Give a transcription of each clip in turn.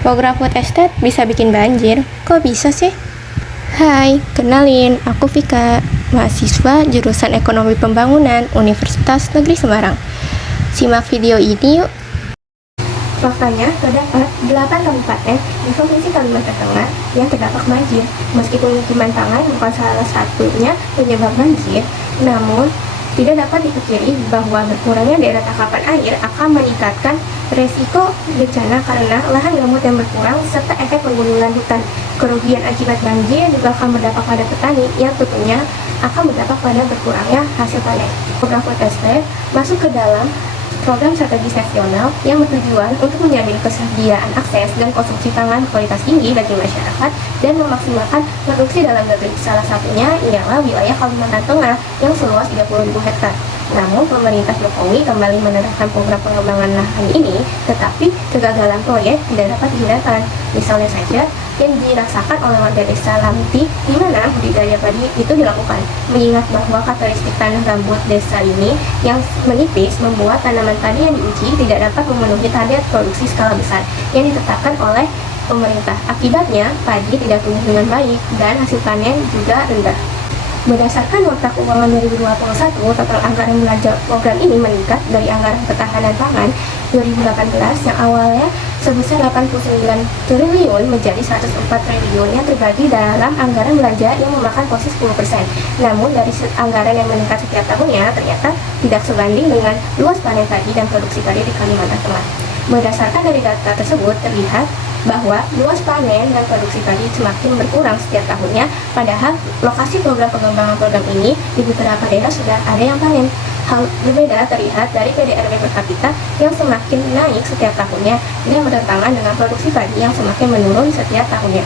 Program food estate bisa bikin banjir. Kok bisa sih? Hai, kenalin, aku Vika, mahasiswa jurusan Ekonomi Pembangunan Universitas Negeri Semarang. Simak video ini yuk. Faktanya, terdapat 8 kabupaten di Provinsi Kalimantan Tengah yang terdampak banjir. Meskipun pemukiman pangan bukan salah satunya penyebab banjir, namun tidak dapat dipungkiri bahwa berkurangnya daerah tangkapan air akan meningkatkan resiko bencana karena lahan gambut yang berkurang serta efek penggundulan hutan. Kerugian akibat banjir juga akan berdampak pada petani yang tentunya akan berdampak pada berkurangnya hasil panen. Program food estate masuk ke dalam program strategis nasional yang bertujuan untuk menjamin kesediaan akses dan konsumsi pangan kualitas tinggi bagi masyarakat dan memaksimalkan produksi dalam negeri. Salah satunya ialah wilayah Kalimantan Tengah yang seluas 30.000 hektar. Namun, pemerintah Jokowi kembali menerapkan program pengembangan lahan ini, tetapi kegagalan proyek tidak dapat dihindarkan. Misalnya saja, yang dirasakan oleh warga desa Lamti, di mana budidaya padi itu dilakukan. Mengingat bahwa karakteristik tanah gambut desa ini yang menipis membuat tanaman padi yang diuji tidak dapat memenuhi target produksi skala besar yang ditetapkan oleh pemerintah. Akibatnya, padi tidak tumbuh dengan baik dan hasil panen juga rendah. Berdasarkan nota keuangan 2021, total anggaran belanja program ini meningkat dari anggaran ketahanan pangan 2018 yang awalnya sebesar 89 triliun menjadi 104 triliun yang terbagi dalam anggaran belanja yang memakan posisi 10%. Namun dari anggaran yang meningkat setiap tahunnya ternyata tidak sebanding dengan luas panen padi dan produksi padi di Kalimantan Tengah. Berdasarkan dari data tersebut terlihat bahwa luas panen dan produksi padi semakin berkurang setiap tahunnya, padahal lokasi program pengembangan program ini di beberapa daerah sudah ada yang panen. Hal berbeda terlihat dari PDRB per kapita yang semakin naik setiap tahunnya dan bertentangan dengan produksi padi yang semakin menurun setiap tahunnya.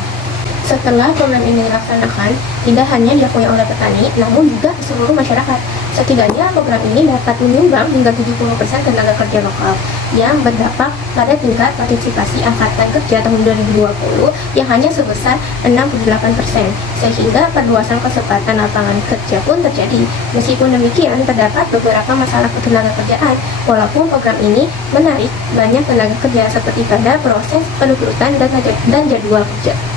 Setelah program ini dilaksanakan, tidak hanya diakui oleh petani, namun juga seluruh masyarakat. Setidaknya program ini dapat menyumbang hingga 70% tenaga kerja lokal yang berdampak pada tingkat partisipasi angkatan kerja tahun 2020 yang hanya sebesar 68%, sehingga perluasan kesempatan lapangan kerja pun terjadi. Meskipun demikian, terdapat beberapa masalah ketenaga kerjaan. Walaupun program ini menarik banyak tenaga kerja seperti pada proses perekrutan dan jadwal kerja.